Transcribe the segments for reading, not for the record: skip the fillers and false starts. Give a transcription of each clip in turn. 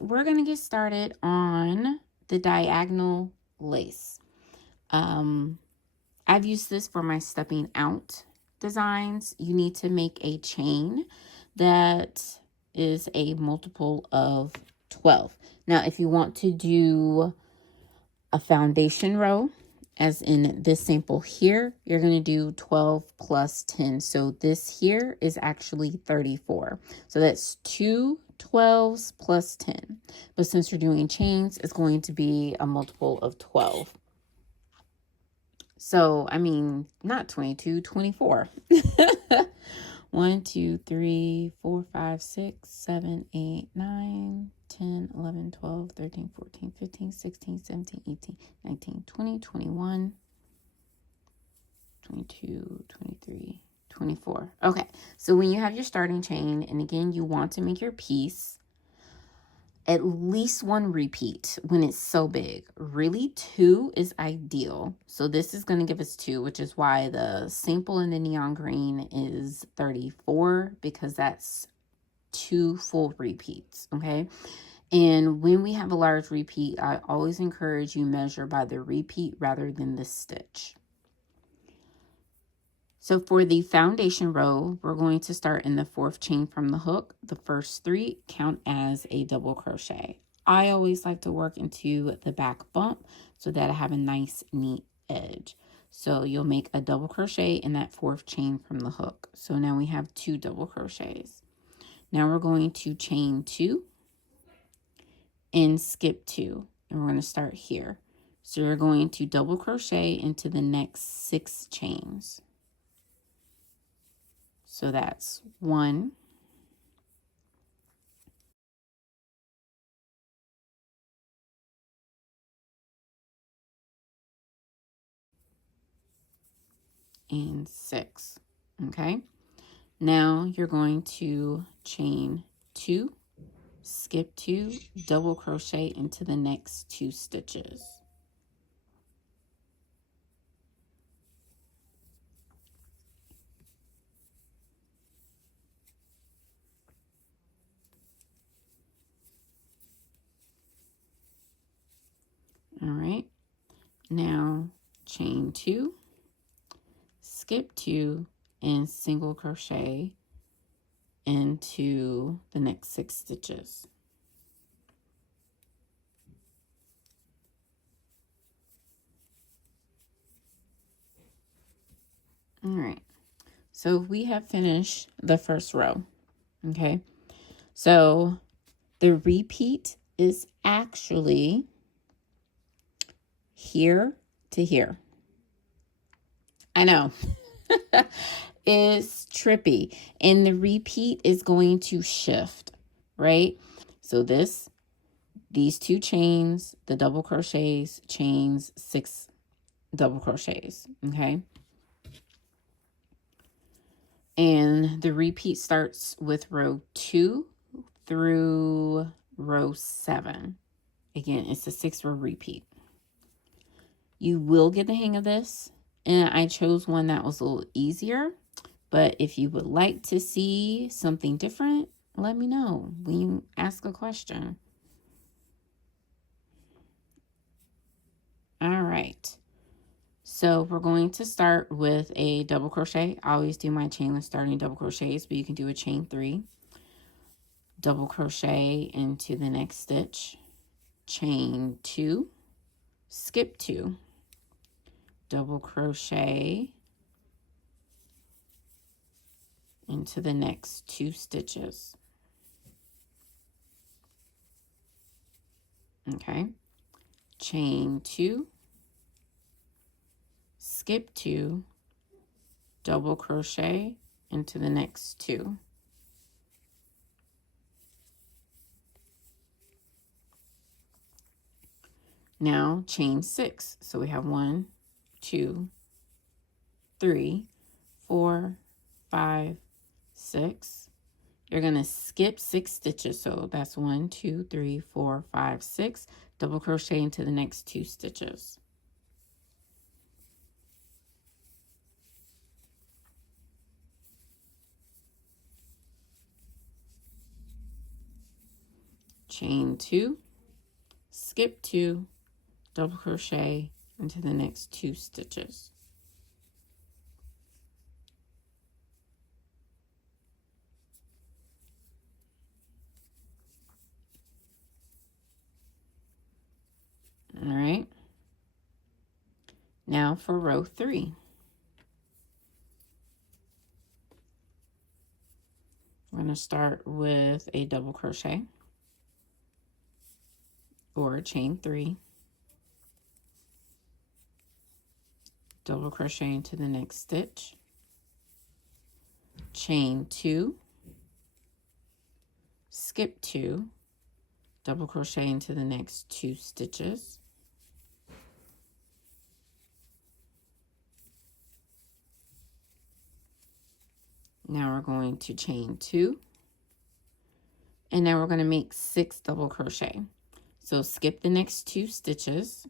We're going to get started on the diagonal lace. I've used this for my stepping out designs. You need to make a chain that is a multiple of 12. Now, if you want to do a foundation row, as in this sample here, you're going to do 12 plus 10. So this here is actually 34. So that's 2 12s plus 10. But since you're doing chains, it's going to be a multiple of 12. So, I mean, not 22, 24. 1, 2, 3, 4, 5, 6, 7, 8, 9, 10, 11, 12, 13, 14, 15, 16, 17, 18, 19, 20, 21, 22, 23, 24. Okay, so when you have your starting chain, and again, you want to make your piece at least one repeat when it's so big. Really, 2 is ideal. So this is going to give us 2, which is why the sample in the neon green is 34, because that's 2 full repeats, okay? And when we have a large repeat, I always encourage you measure by the repeat rather than the stitch. So for the foundation row, we're going to start in the 4th chain from the hook. The first 3 count as a double crochet. I always like to work into the back bump so that I have a nice, neat edge. So you'll make a double crochet in that 4th chain from the hook. So now we have 2 double crochets. Now we're going to chain 2 and skip 2. And we're going to start here. So you're going to double crochet into the next 6 chains. So that's 1, and 6. Okay. Now you're going to chain 2, skip 2, double crochet into the next 2 stitches. All right. Now chain 2, skip 2, and single crochet into the next 6 stitches. All right. So we have finished the first row. Okay. So the repeat is actually here to here. I know. It's trippy. And the repeat is going to shift, right? So these 2 chains, the double crochets, chains, 6 double crochets, okay? And the repeat starts with row 2 through row 7. Again, it's a 6-row repeat. You will get the hang of this. And I chose one that was a little easier. But if you would like to see something different, let me know when you ask a question. All right. So we're going to start with a double crochet. I always do my chainless starting double crochets, but you can do a chain 3. Double crochet into the next stitch. Chain 2. Skip 2. Double crochet into the next 2 stitches. Okay. Chain 2, skip 2, double crochet into the next 2. Now chain 6. So we have 1, 2, 3, 4, 5, 6. You're going to skip 6 stitches. So that's 1, 2, 3, 4, 5, 6. Double crochet into the next 2 stitches. chain 2, skip 2, double crochet into the next 2 stitches. All right. Now for row 3. We're going to start with a double crochet or chain 3, double crochet into the next stitch, chain 2, skip 2, double crochet into the next 2 stitches, now we're going to chain 2, and now we're going to make 6 double crochet. So skip the next 2 stitches,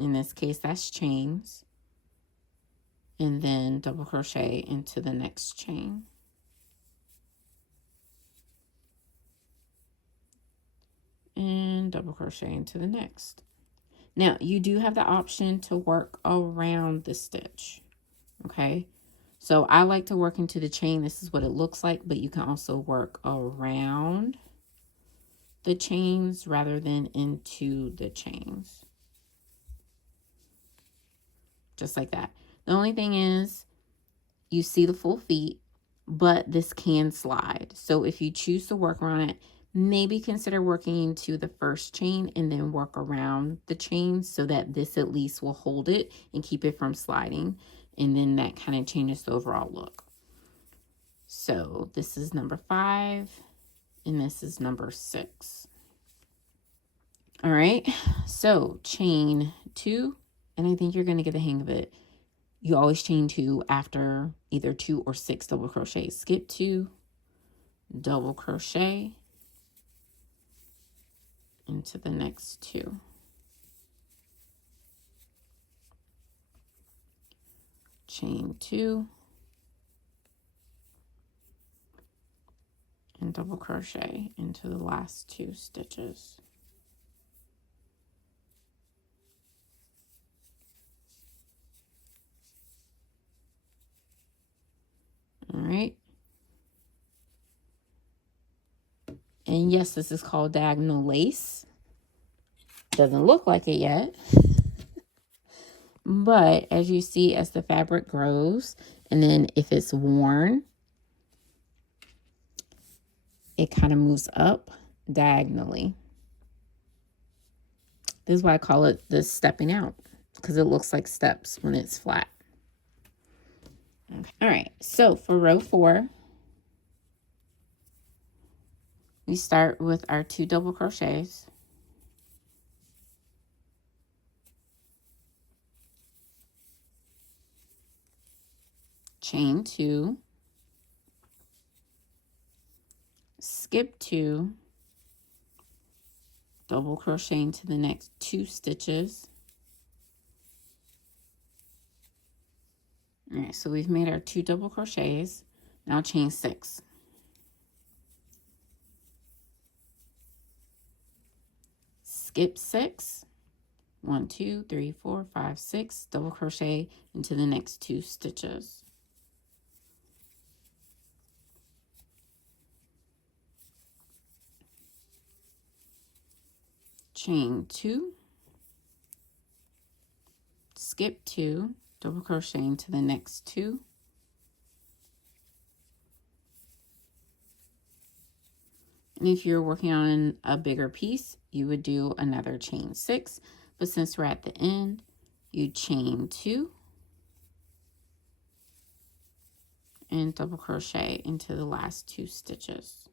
in this case that's chains, and then double crochet into the next chain. And double crochet into the next. Now you do have the option to work around the stitch, okay? So I like to work into the chain. This is what it looks like, but you can also work around the chains rather than into the chains. Just like that. The only thing is you see the full feet, but this can slide. So if you choose to work around it, maybe consider working into the first chain and then work around the chains so that this at least will hold it and keep it from sliding. And then that kind of changes the overall look. So this is number 5 and this is number 6. All right, so chain 2, and I think you're going to get the hang of it. You always chain 2 after either 2 or 6 double crochets. Skip 2, double crochet into the next 2. Chain 2 and double crochet into the last 2 stitches. All right. And yes, this is called diagonal lace. Doesn't look like it yet. But as you see, as the fabric grows, and then if it's worn, it kind of moves up diagonally. This is why I call it the stepping out, because it looks like steps when it's flat. Okay. All right, so for row 4, we start with our 2 double crochets. Chain 2, skip 2, double crochet into the next 2 stitches. All right, so we've made our 2 double crochets. Now chain 6. Skip 6. 1, 2, 3, 4, 5, 6. Double crochet into the next 2 stitches. Chain 2. Skip 2. Double crochet into the next 2. And if you're working on a bigger piece, you would do another chain 6. But since we're at the end, you chain 2 and double crochet into the last 2 stitches.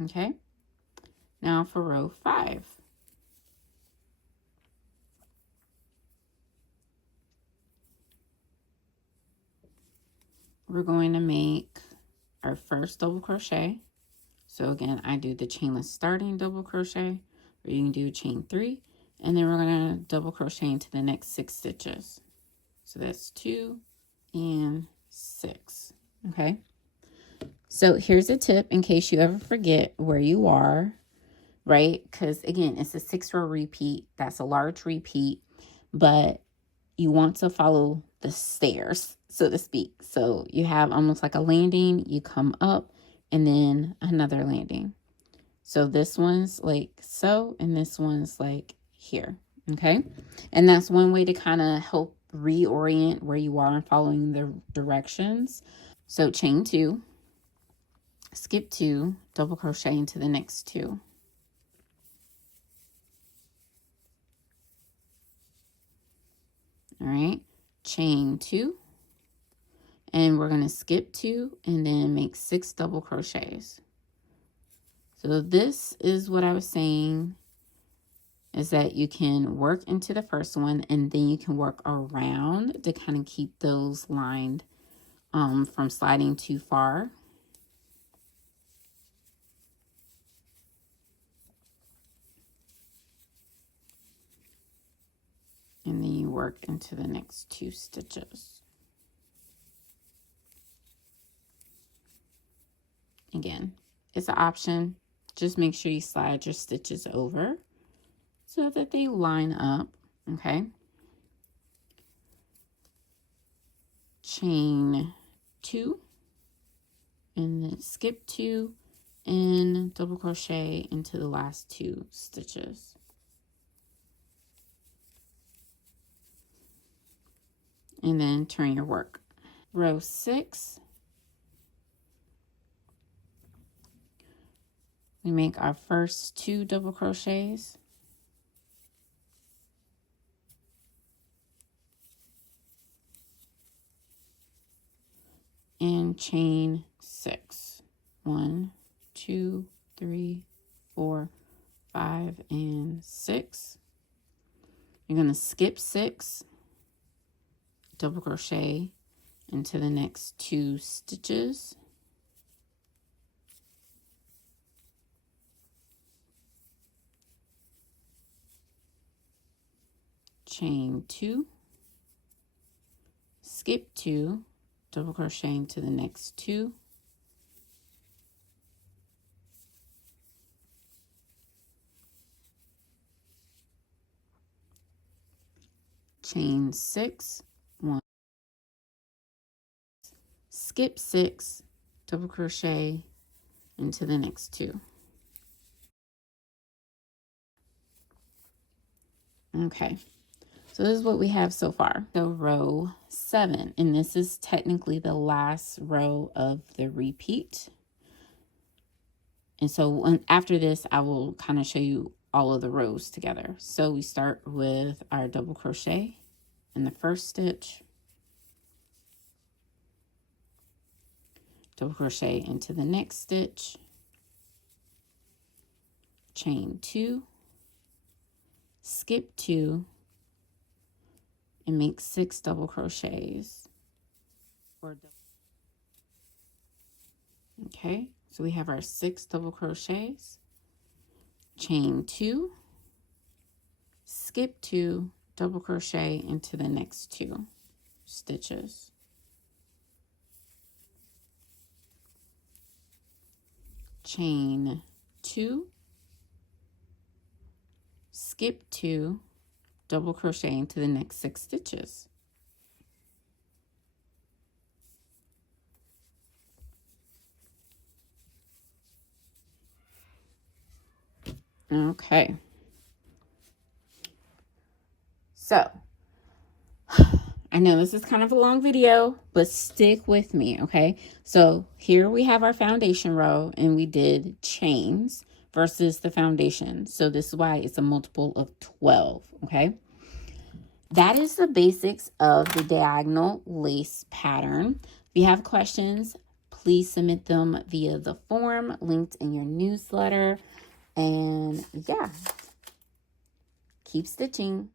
Okay, now for row 5. We're going to make our first double crochet. So again, I do the chainless starting double crochet, or you can do chain 3, and then we're going to double crochet into the next 6 stitches. So that's 2, and 6. Okay, so here's a tip in case you ever forget where you are, right? Because again, it's a 6-row repeat. That's a large repeat, but you want to follow the stairs, so to speak. So you have almost like a landing, you come up, and then another landing. So this one's like so, and this one's like here. Okay, and that's one way to kind of help reorient where you are and following the directions. So chain 2, skip 2, double crochet into the next 2. All right, chain 2, and we're going to skip 2 and then make 6 double crochets. So this is what I was saying, is that you can work into the first one and then you can work around to kind of keep those lined from sliding too far. And then you work into the next 2 stitches. Again, it's an option. Just make sure you slide your stitches over so that they line up, okay? Chain 2, and then skip 2, and double crochet into the last 2 stitches. And then turn your work. Row 6, we make our first 2 double crochets. And chain 6. 1, 2, 3, 4, 5, and 6. You're going to skip 6, double crochet into the next 2 stitches. Chain 2, skip 2, double crochet into the next 2. Chain 6, 1, skip 6, double crochet into the next 2. Okay, so this is what we have so far. So row 7, and this is technically the last row of the repeat. And so after this, I will kind of show you all of the rows together. So we start with our double crochet in the first stitch, double crochet into the next stitch, chain 2, skip 2, and make 6 double crochets. Okay, so we have our 6 double crochets, chain 2, skip 2, double crochet into the next 2 stitches. Chain 2, skip 2, double crochet into the next 6 stitches. Okay. So, I know this is kind of a long video, but stick with me, okay? So here we have our foundation row, and we did chains versus the foundation. So this is why it's a multiple of 12, okay? That is the basics of the diagonal lace pattern. If you have questions, please submit them via the form linked in your newsletter. And yeah, keep stitching.